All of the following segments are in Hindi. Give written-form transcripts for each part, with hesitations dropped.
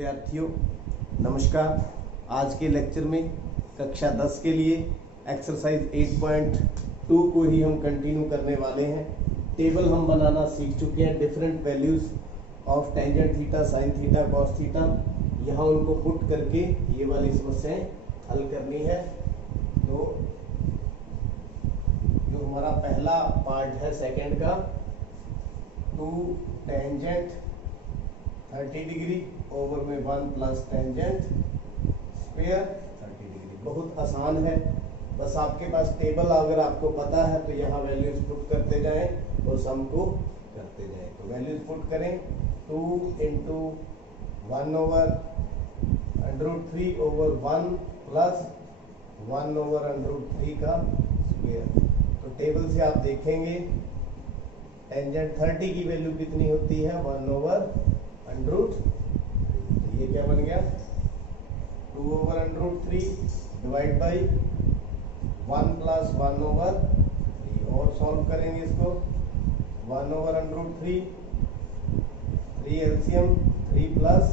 विद्यार्थियों नमस्कार। आज के लेक्चर में कक्षा 10 के लिए एक्सरसाइज 8.2 को ही हम कंटिन्यू करने वाले हैं। टेबल हम बनाना सीख चुके हैं, different values of tangent theta, sine theta, cos theta. यहाँ उनको पुट करके ये वाली समस्याएं हल करनी है। तो जो हमारा पहला पार्ट है सेकंड का, 2 टेंजेंट 30 डिग्री ओवर में 1 प्लस टेंजेंट स्क्वायर 30 डिग्री। बहुत आसान है, बस आपके पास टेबल अगर आपको पता है तो यहाँ वैल्यूज पुट करते जाएं और सम को करते जाएं। तो वैल्यूज पुट करें, 2 into 1 over √3 over 1 plus 1 over √3 का स्क्वायर। तो टेबल से आप देखेंगे टेंजेंट 30 की वैल्यू कितनी होती है, 1 ओवर √3। तो ये क्या बन गया, 2 over √3 divide by 1 plus 1 over 3। और सॉल्व करेंगे इसको, 1 ओवर √3, 3 एलसीएम 3 प्लस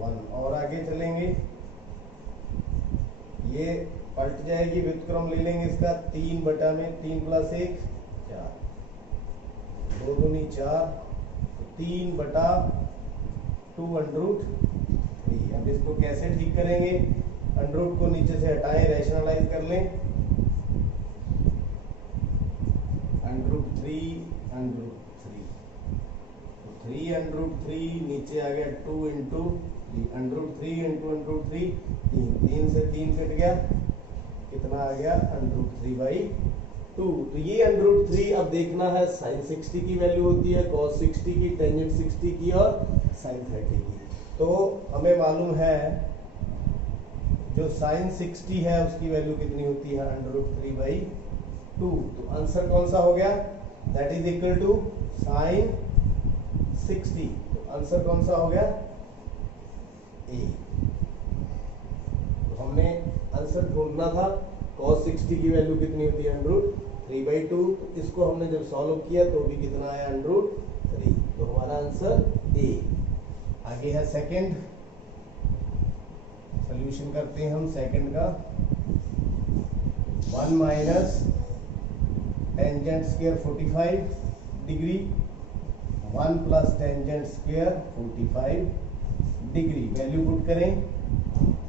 1। और आगे चलेंगे, ये पलट जाएगी, व्युत्क्रम ले लेंगे इसका, 3 बटा में 3 प्लस 1 4, 2 दूनी 4, 3 बटा 2 √3। अब इसको कैसे ठीक करेंगे, अंडरूट को नीचे से हटाएं, रैशनलाइज कर लें, √3 √3, तो 3 √3 नीचे आ गया 2 इंटू √3 इंटू √3 3 से 3 कट गया, कितना आ गया √3/2। तो ये √3 अब देखना है, साइन 60 की वैल्यू होती है, cos 60 की, टेंजेंट 60 की और साइन 30 की। तो हमें मालूम है जो साइन 60 है उसकी वैल्यू कितनी होती है, √3/2। तो आंसर कौन सा हो गया, that is equal to sine 60। तो आंसर कौन सा हो गया, ए। तो हमने आंसर ढूंढना था, cos 60 की वैल्यू कितनी होती है, √3/2। तो इसको हमने जब सॉल्व किया तो भी कितना आया, √3। तो हमारा आंसर ए। आगे है सेकंड, सॉल्यूशन करते हैं हम सेकंड का। 1 minus tangent square 45 degree, 1 plus tangent square 45 degree. Value put करें,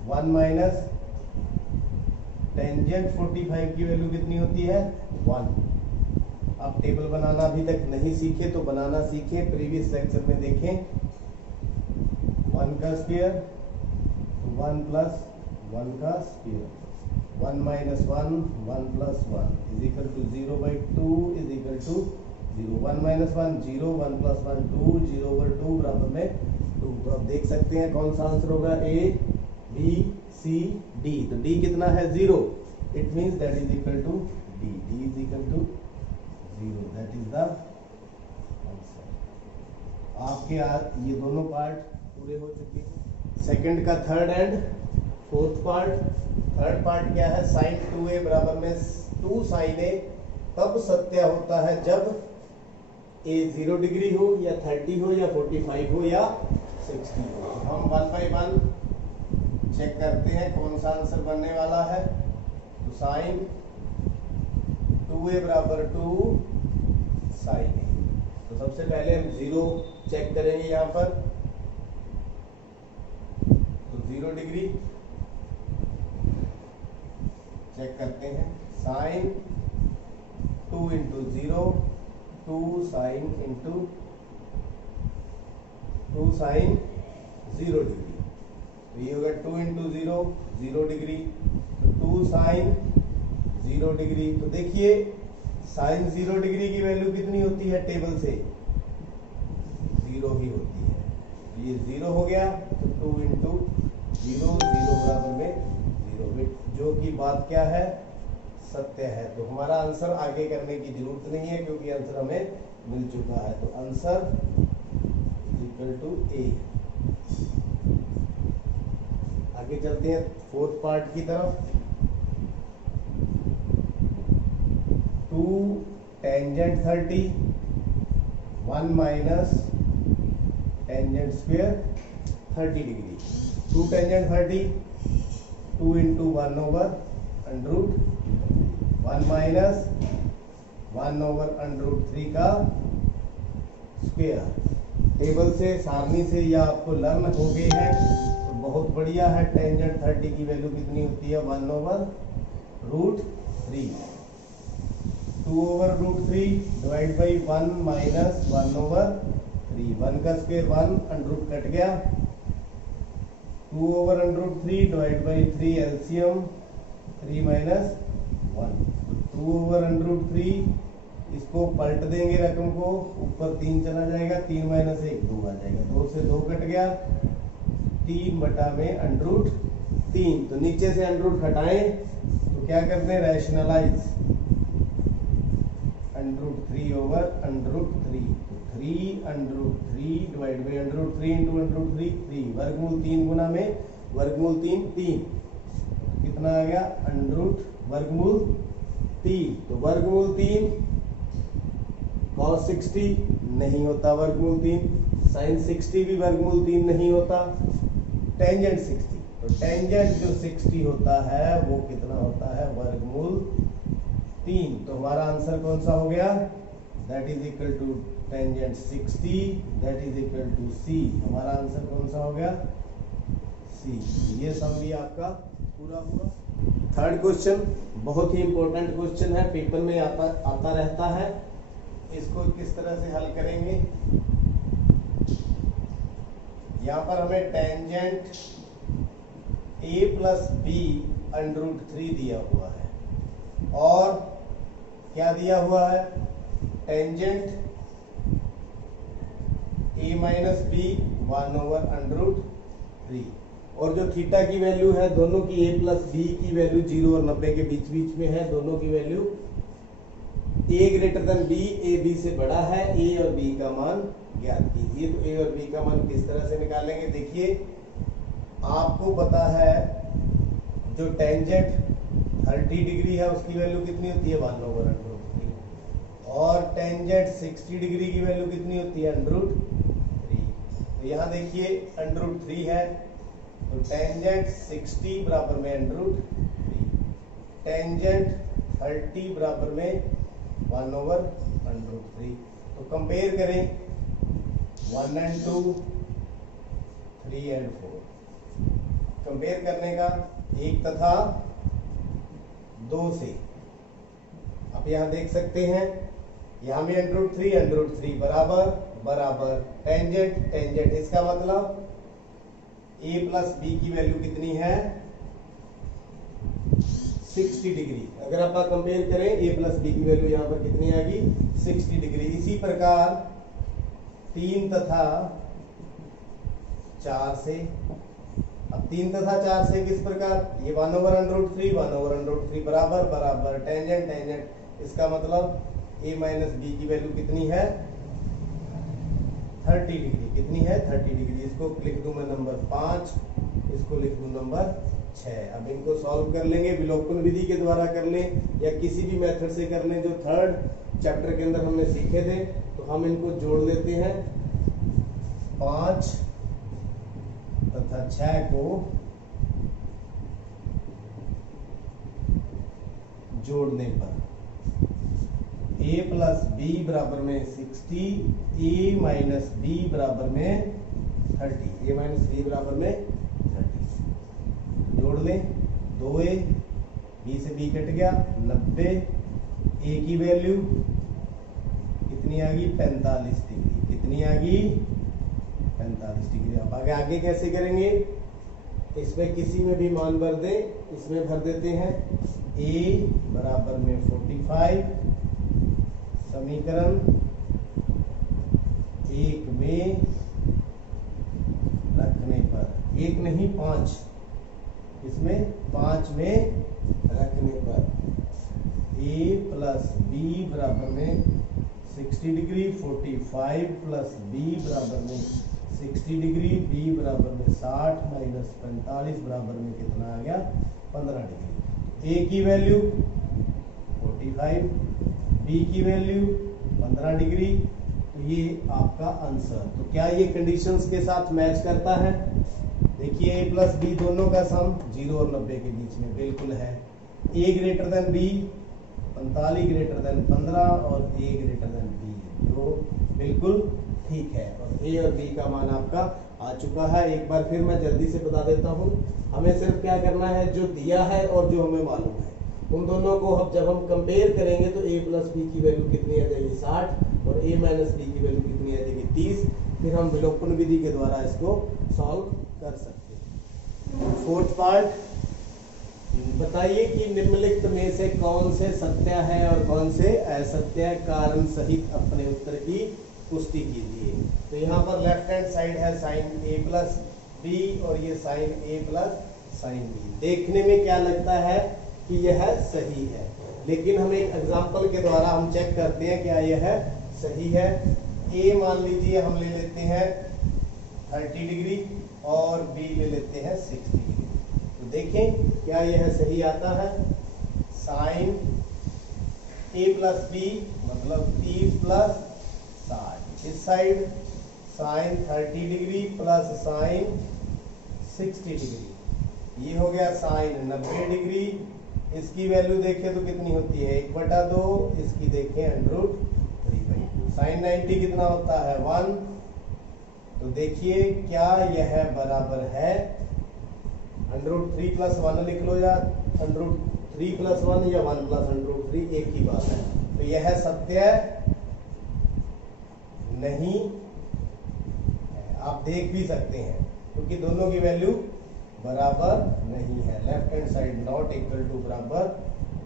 1 माइनस टेंजेंट 45 की वैल्यू कितनी होती है, 1। आप टेबल बनाना अभी तक नहीं सीखे तो बनाना सीखें, प्रीवियस लेक्चर में देखें। 1 का स्क्वायर 1 प्लस 1 का square, 1 minus 1 1 plus 1 is equal to 0/2 is equal to 0। 1 minus 1 0, 1 plus 1 2, 0/2 बराबर में 2। तो आप देख सकते हैं कौन सा आंसर होगा, ए बी सी डी। तो डी कितना है, 0। It means that is equal to D, D is equal to 0, that is the answer. आपके आज ये दोनों पार्ट पूरे हो चुके हैं। सेकंड का third and fourth part. Third part क्या है, साइन 2a बराबर में 2 साइन a तब सत्य होता है जब a 0 डिग्री हो या 30 हो या 45 हो या 60 हो। तो हम 1 बाई 1 चेक करते हैं कौन सा आंसर बनने वाला है। तो साइन 2a बराबर 2 साइन a। तो सबसे पहले हम 0 चेक करेंगे यहाँ पर, तो 0 डिग्री चेक करते हैं, sine 2 into 0 2 sine into 2 sine 0 degree. तो ये होगा 2 इंटू 0 0 डिग्री, तो 2 साइन 0 डिग्री। तो देखिए साइन 0 डिग्री की वैल्यू कितनी होती है, टेबल से 0 ही होती है। तो ये 0 हो गया, तो 2 इंटू 0 0 बराबर में 0, जो कि बात क्या है, सत्य है। तो हमारा आंसर आगे करने की जरूरत नहीं है क्योंकि आंसर हमें मिल चुका है। तो आंसर इक्वल टू ए। आगे चलते हैं फोर्थ पार्ट की तरफ। 2 tangent 30, 1 minus tangent square 30 degree. 2 tangent 30, 2 into 1 over under root 1 minus 1 over under root 3 का स्क्वायर। टेबल से, सारणी से या आपको लर्न हो गए हैं तो बहुत बढ़िया है। टेंजेंट 30 की वैल्यू कितनी होती है? 1 over root 3। 2 over root 3 divide by 1 minus 1 over 3। 1 का स्क्वायर 1, अंडर रूट कट गया। 2 over under root 3 divide by 3 LCM 3 minus 1। 2 over under root 3, इसको पलट देंगे रकम को, ऊपर 3 चला जाएगा, 3 माइनस 1 2 आ जाएगा, 2 से 2 कट गया, 3 बटा में अंडर रूट 3। तो नीचे से अंडर रूट हटाएं तो क्या करते हैं? Rationalise under root 3 over under root 3। तो 3 under root 3 divide by under root 3 into under root 3 3। वर्गमूल 3 गुना में वर्गमूल 3 3, कितना आ गया? अंडर रूट वर्गमूल 3। तो वर्गमूल 3 cos 60 नहीं होता, वर्गमूल 3 sin 60 भी वर्गमूल 3 नहीं होता। टेंजेंट 60, तो टेंजेंट जो 60 होता है वो कितना होता है? वर्गमूल 3। तो हमारा आंसर कौन सा हो गया? That is equal to tangent 60, that is equal to C. हमारा आंसर कौन सा हो गया? सी। ये सम भी आपका पूरा हुआ। थर्ड क्वेश्चन बहुत ही इंपॉर्टेंट क्वेश्चन है, पेपर में आता रहता है। इसको किस तरह से हल करेंगे? यहां पर हमें tangent a plus B under root 3 दिया हुआ है, और क्या दिया हुआ है? Tangent a minus B 1 over under root 3। और जो थीटा की वैल्यू है, दोनों की a प्लस बी की वैल्यू 0 और 90 के बीच बीच में है। दोनों की value a greater than b, a b से बड़ा है। a और b का मान ज्ञात कीजिए। तो a और b का मान किस तरह से निकालेंगे? देखिए, आपको पता है जो टेंजेंट 30 डिग्री है उसकी वैल्यू कितनी होती है? 1 ओवर अंडर रूट 3। और टेंजेंट 60 डिग्री की वैल्यू कितनी होती है? Under root 3। तो यहाँ देखिए अंडर रूट 3 है, तो टेंजेंट 60 बराबर में अंडर रूट 3, टेंजेंट 30 बराबर में 1 ओवर अंडर रूट 3। तो कंपेयर करें 1 एंड 2, 3 एंड 4। कंपेयर करने का 1 तथा 2 से आप यहां देख सकते हैं, यहां भी अंडर रूट 3 बराबर बराबर टेंजेंट टेंजेंट। इसका मतलब a प्लस बी की वैल्यू कितनी है? 60 डिग्री। अगर आप कंपेयर करें a प्लस बी की वैल्यू यहाँ पर कितनी आ गई? 60 डिग्री। इसी प्रकार 3 तथा 4 से, अब 3 तथा 4 से किस प्रकार? ये 1 over under root 3 1 over under root 3 बराबर बराबर टेंजेंट टेंजेंट। इसका मतलब a माइनस बी की वैल्यू कितनी है? 30 डिग्री। कितनी है? 30 डिग्री। इसको लिख दूं मैं नंबर 5, इसको लिख दूं नंबर 6। अब इनको सॉल्व कर लेंगे, विलोपन विधि के द्वारा कर लें या किसी भी मेथड से कर लें जो थर्ड चैप्टर के अंदर हमने सीखे थे। तो हम इनको जोड़ लेते हैं। 5 तथा 6 को जोड़ने पर a प्लस बी बराबर में 60, a माइनस बी बराबर में 30, a माइनस बी बराबर में 30। जोड़ लें 2a, b से b कट गया 90, a की वैल्यू कितनी आ गई? 45 डिग्री। कितनी आ गई? 45 डिग्री। अब आगे आगे कैसे करेंगे? इसमें किसी में भी मान भर दें, इसमें भर देते हैं a बराबर में 45, समीकरण 1 में रखने पर, 1 नहीं 5, इसमें 5 में रखने पर a प्लस बी बराबर में 60 डिग्री, 45 प्लस b बराबर में 60 डिग्री, b बराबर में 60 माइनस 45 बराबर में कितना आ गया? 15 डिग्री। a की वैल्यू 45, b की वैल्यू 15 डिग्री। ये आपका आंसर। तो क्या ये कंडीशंस के साथ मैच करता है? देखिए a प्लस बी दोनों का सम 0 और 90 के बीच में बिल्कुल है। a greater than b, 45 greater than 15 और a ग्रेटर देन b, जो बिल्कुल ठीक है। और a और b का मान आपका आ चुका है। एक बार फिर मैं जल्दी से बता देता हूँ, हमें सिर्फ क्या करना है, जो दिया है और जो हमें मालूम है उन दोनों को जब हम कंपेयर करेंगे तो a प्लस बी की वैल्यू कितनी आ जाएगी 60 और a माइनस बी की वैल्यू कितनी आ जाएगी 30। फिर हम विलोपन विधि के द्वारा इसको सॉल्व कर सकते हैं। फोर्थ पार्ट, बताइए कि निम्नलिखित में से कौन से सत्य है और कौन से असत्य है, कारण सहित अपने उत्तर की पुष्टि कीजिए। तो यहाँ पर लेफ्ट हैंड साइड है साइन a प्लस बी और ये sine a plus sine B. देखने में क्या लगता है कि यह सही है, लेकिन हम एक एग्जांपल के द्वारा हम चेक करते हैं क्या यह सही है। a मान लीजिए हम ले लेते हैं 30 डिग्री और b ले लेते हैं 60 डिग्री। तो देखें क्या यह सही आता है। साइन a प्लस बी मतलब 30 प्लस 60, इस side sine 30 degree plus sine 60 degree, ये हो गया साइन 90 डिग्री। इसकी वैल्यू देखें तो कितनी होती है 1/2, इसकी देखें √3/2। साइन 90 कितना होता है 1। तो देखिए क्या यह बराबर है, √3 + 1 लिख लो या √3 + 1 या 1 + √3 एक ही बात है। तो यह सत्य नहीं है, आप देख भी सकते हैं क्योंकि दोनों की वैल्यू बराबर नहीं है। Left hand side not equal to बराबर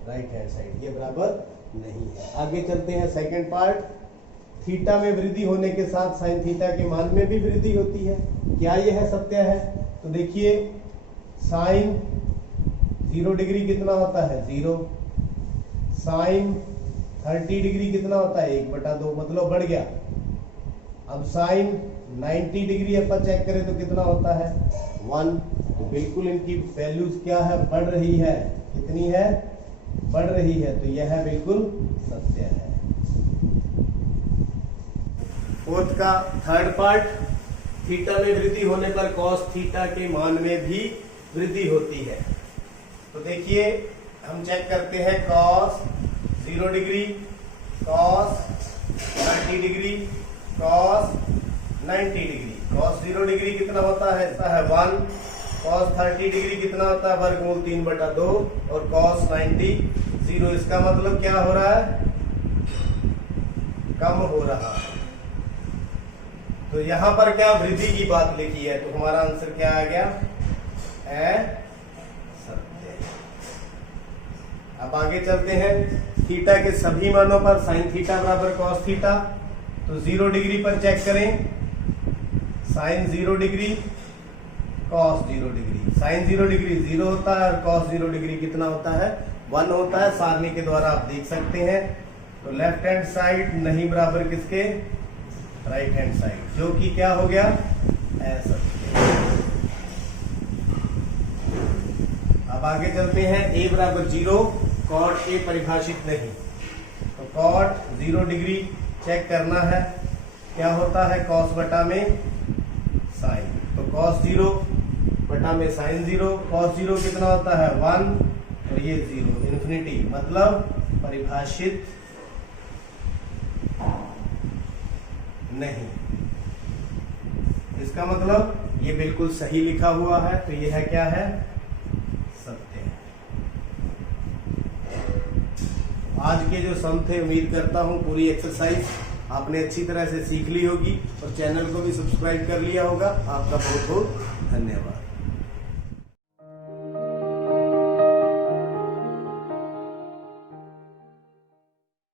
राइट हैंड साइड, ये बराबर नहीं है। आगे चलते हैं सेकंड पार्ट। थीटा में वृद्धि होने के साथ साइन थीटा के मान में भी वृद्धि होती है, क्या यह सत्य है? तो देखिए साइन 0 डिग्री कितना होता है 0, साइन 30 डिग्री कितना होता है 1/2, मतलब बढ़ गया। अब साइन 90 डिग्री अपन चेक करें तो कितना होता है 1। तो बिल्कुल इनकी वैल्यूज क्या है, बढ़ रही है। कितनी है, बढ़ रही है। तो यह बिल्कुल सत्य है। फोर्थ का थर्ड पार्ट, थीटा में वृद्धि होने पर कॉस थीटा के मान में भी वृद्धि होती है। तो देखिए हम चेक करते हैं cos 0 degree, cos 30 degree, cos 90 degree. Cos 0 degree कितना होता है 1, कॉस 30 डिग्री कितना होता है वर्गमूल 3/2 और कॉस 90 0। इसका मतलब क्या हो रहा है, कम हो रहा है। तो यहां पर क्या वृद्धि की बात लिखी है, तो हमारा आंसर क्या आ गया सत्य। अब आगे चलते हैं, थीटा के सभी मानों पर साइन थीटा बराबर कॉस थीटा। तो 0 डिग्री पर चेक करें, sine 0 degree cos 0 degree. Sine 0 degree 0 होता है और कॉस 0 डिग्री कितना होता है 1 होता है। सारणी के द्वारा आप देख सकते हैं। तो लेफ्ट हैंड साइड नहीं बराबर किसके, राइट हैंड साइड, जो कि क्या हो गया असत्य। अब आगे चलते हैं, a बराबर 0, कॉट a परिभाषित नहीं। तो कॉट 0 डिग्री चेक करना है, क्या होता है कॉस बटा में साइन। तो कॉस 0 बटा में साइन 0, कॉस 0 कितना होता है 1 और ये 0 इन्फिनिटी, मतलब परिभाषित नहीं। इसका मतलब ये बिल्कुल सही लिखा हुआ है। तो यह क्या है, सत्य है। आज के जो सम थे, उम्मीद करता हूं पूरी एक्सरसाइज आपने अच्छी तरह से सीख ली होगी और चैनल को भी सब्सक्राइब कर लिया होगा। आपका बहुत बहुत धन्यवाद।